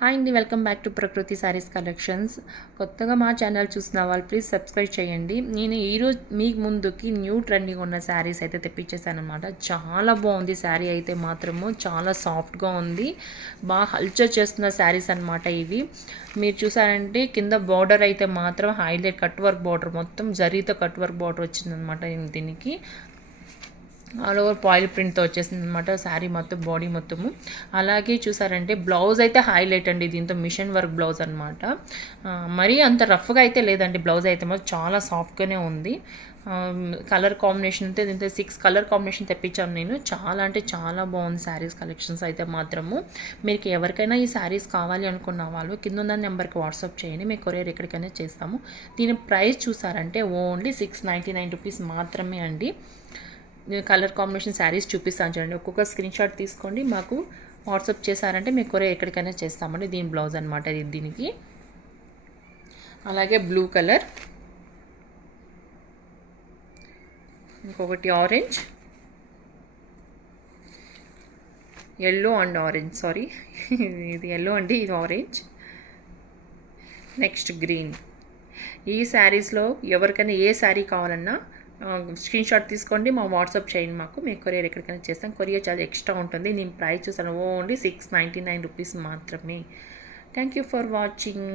Hi అండి, welcome back to ప్రకృతి saris collections. కొత్తగా మా ఛానల్ చూసిన వాళ్ళు ప్లీజ్ సబ్స్క్రైబ్ చేయండి. నేను ఈరోజు మీకు ముందుకి న్యూ ట్రెండింగ్ ఉన్న శారీస్ అయితే తెప్పించేసాను అనమాట. చాలా బాగుంది శారీ అయితే మాత్రము, చాలా సాఫ్ట్గా ఉంది, బాగా హల్చర్ చేస్తున్న శారీస్ అనమాట ఇవి. మీరు చూసారంటే కింద బార్డర్ అయితే మాత్రం హైలైట్ కట్ వర్క్ బార్డర్, మొత్తం జరీతో కట్ వర్క్ బార్డర్ వచ్చిందనమాట దీనికి. ఆల్ ఓవర్ పాయిల్ ప్రింట్తో వచ్చేసింది అనమాట శారీ మొత్తం, బాడీ మొత్తము. అలాగే చూసారంటే బ్లౌజ్ అయితే హైలైట్ అండి, దీంతో మిషన్ వర్క్ బ్లౌజ్ అనమాట. మరీ అంత రఫ్గా అయితే లేదండి, బ్లౌజ్ అయితే మాత్రం చాలా సాఫ్ట్గానే ఉంది. కలర్ కాంబినేషన్ అయితే దీంతో 6 కలర్ కాంబినేషన్ తెప్పించాను నేను. చాలా అంటే చాలా బాగుంది శారీస్ కలెక్షన్స్ అయితే మాత్రము. మీకు ఎవరికైనా ఈ శారీస్ కావాలి అనుకున్న వాళ్ళు కింద ఉన్న నెంబర్కి వాట్సాప్ చేయండి, మీకు కొరియర్ ఎక్కడికైనా చేస్తాము. దీని ప్రైస్ చూసారంటే ఓన్లీ 699 రూపీస్ మాత్రమే అండి. కలర్ కాంబినేషన్ శారీస్ చూపిస్తాను చూడండి. ఒక్కొక్క స్క్రీన్ షాట్ తీసుకోండి, మాకు వాట్సాప్ చేశారంటే మీకు కొరియర్ ఎక్కడికైనా చేస్తామండి. దీని బ్లౌజ్ అనమాట ఇది దీనికి. అలాగే బ్లూ కలర్, ఇంకొకటి orange, yellow and orange, sorry ఇది ఎల్లో అండి, ఇది ఆరెంజ్. Next green. ఈ శారీస్లో ఎవరికైనా ఏ శారీ కావాలన్నా స్క్రీన్ షాట్ తీసుకోండి, మా వాట్సాప్ చేయండి, మాకు మీకు కొరియర్ ఎక్కడికైనా చేస్తాం. కొరియర్ చార్జ్ ఎక్స్ట్రా ఉంటుంది. నేను ప్రైస్ చూసాను ఓన్లీ 699 రూపీస్ మాత్రమే. Thank you for watching.